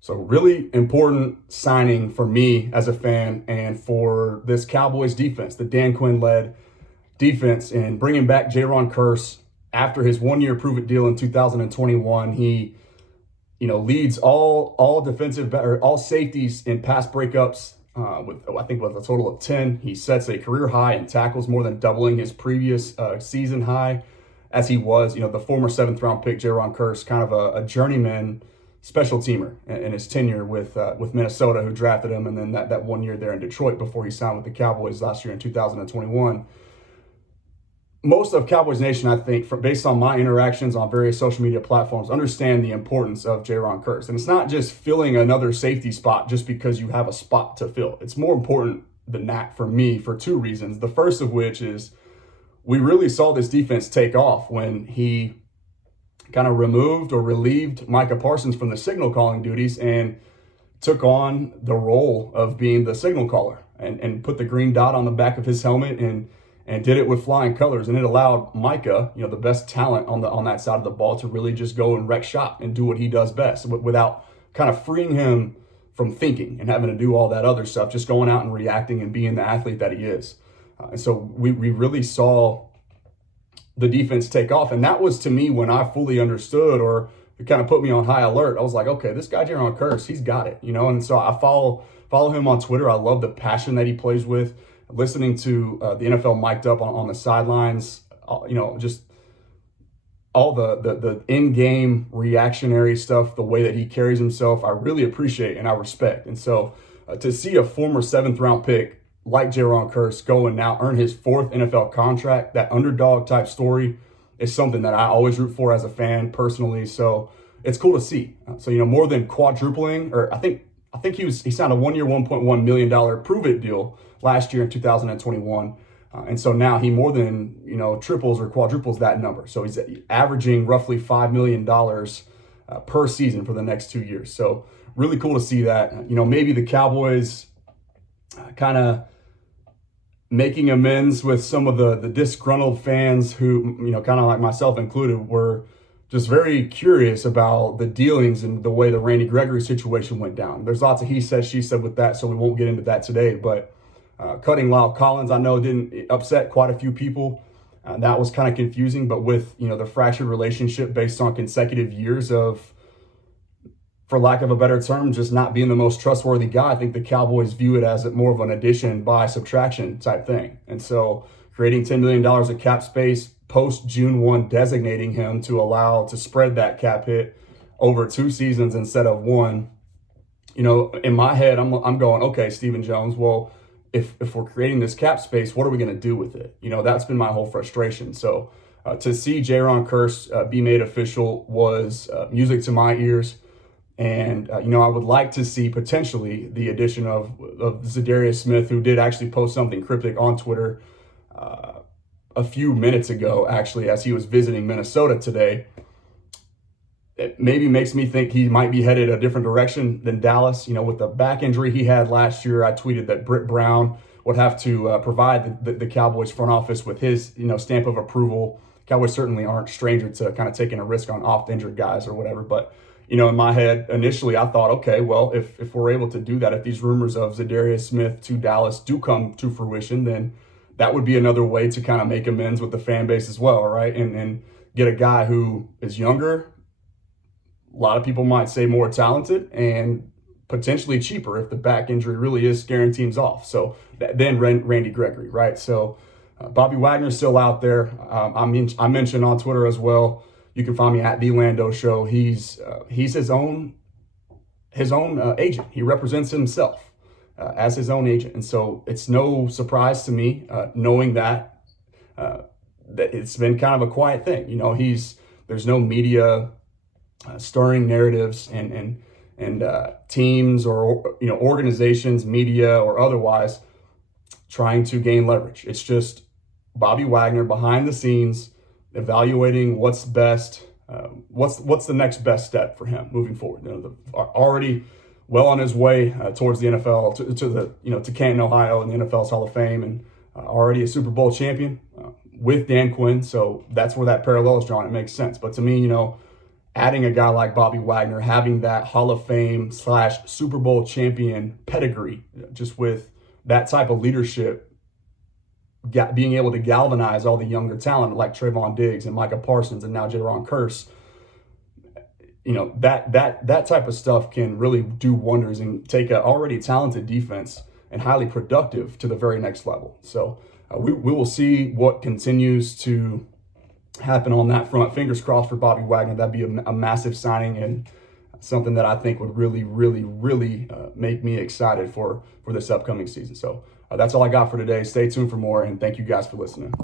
So really important signing for me as a fan and for this Cowboys defense, the Dan Quinn-led defense, and bringing back Jayron Kearse after his one-year prove-it deal in 2021. He, leads all defensive or all safeties in pass breakups with I think with a total of 10. He sets a career high in tackles, more than doubling his previous season high, as he was, the former seventh-round pick Jayron Kearse, kind of a journeyman special teamer in his tenure with Minnesota, who drafted him, and then that 1 year there in Detroit before he signed with the Cowboys last year in 2021. Most of Cowboys Nation, I think, based on my interactions on various social media platforms, understand the importance of Jayron Kearse. And it's not just filling another safety spot just because you have a spot to fill. It's more important than that for me for two reasons. The first of which is we really saw this defense take off when he kind of removed or relieved Micah Parsons from the signal calling duties and took on the role of being the signal caller and put the green dot on the back of his helmet and did it with flying colors. And it allowed Micah, the best talent on that side of the ball, to really just go and wreck shop and do what he does best without kind of freeing him from thinking and having to do all that other stuff, just going out and reacting and being the athlete that he is. And so we really saw the defense take off. And that was, to me, when I fully understood, or it kind of put me on high alert. I was like, okay, this guy Jayron Kearse, he's got it, And so I follow him on Twitter. I love the passion that he plays with. Listening to the NFL mic'd up on the sidelines, just all the in-game reactionary stuff, the way that he carries himself, I really appreciate and I respect. And so to see a former seventh-round pick like Jayron Kearse go and now earn his fourth NFL contract, that underdog type story, is something that I always root for as a fan personally. So it's cool to see. So, more than quadrupling, or I think he signed a 1 year, $1.1 million prove-it deal last year in 2021. And so now he more than, triples or quadruples that number. So he's averaging roughly $5 million per season for the next 2 years. So really cool to see that. Maybe the Cowboys kind of making amends with some of the disgruntled fans who, kind of like myself included, were just very curious about the dealings and the way the Randy Gregory situation went down. There's lots of he said, she said with that, so we won't get into that today. But cutting Lyle Collins, I know, didn't upset quite a few people. That was kind of confusing. But with, the fractured relationship based on consecutive years of, for lack of a better term, just not being the most trustworthy guy, I think the Cowboys view it as more of an addition by subtraction type thing. And so creating $10 million of cap space post June 1, designating him to spread that cap hit over 2 seasons instead of one. In my head, I'm going, okay, Stephen Jones, well, if we're creating this cap space, what are we going to do with it? That's been my whole frustration. So to see Jayron Kearse be made official was music to my ears. And, I would like to see potentially the addition of Zadarius Smith, who did actually post something cryptic on Twitter a few minutes ago, actually, as he was visiting Minnesota today. It maybe makes me think he might be headed a different direction than Dallas. With the back injury he had last year, I tweeted that Britt Brown would have to provide the Cowboys front office with his, stamp of approval. Cowboys certainly aren't stranger to kind of taking a risk on oft-injured guys or whatever. But, in my head, initially, I thought, okay, well, if we're able to do that, if these rumors of Zadarius Smith to Dallas do come to fruition, then that would be another way to kind of make amends with the fan base as well, right? And get a guy who is younger, a lot of people might say more talented, and potentially cheaper if the back injury really is scaring teams off. So then Randy Gregory, right? So Bobby Wagner's still out there. I mentioned on Twitter as well. You can find me at The Lando Show. He's his own agent. He represents himself as his own agent, and so it's no surprise to me knowing that it's been kind of a quiet thing. There's no media stirring narratives and teams or organizations, media or otherwise, trying to gain leverage. It's just Bobby Wagner behind the scenes evaluating what's best, what's the next best step for him moving forward. Already well on his way towards the NFL, to Canton, Ohio, and the NFL's Hall of Fame, and already a Super Bowl champion with Dan Quinn. So that's where that parallel is drawn. It makes sense. But to me, adding a guy like Bobby Wagner, having that Hall of Fame / Super Bowl champion pedigree, just with that type of leadership, being able to galvanize all the younger talent like Trayvon Diggs and Micah Parsons and now Jayron Kearse, that type of stuff can really do wonders and take an already talented defense and highly productive to the very next level. So we will see what continues to happen on that front. Fingers crossed for Bobby Wagner. That'd be a massive signing and something that I think would really, really, really make me excited for this upcoming season. So that's all I got for today. Stay tuned for more, and thank you guys for listening.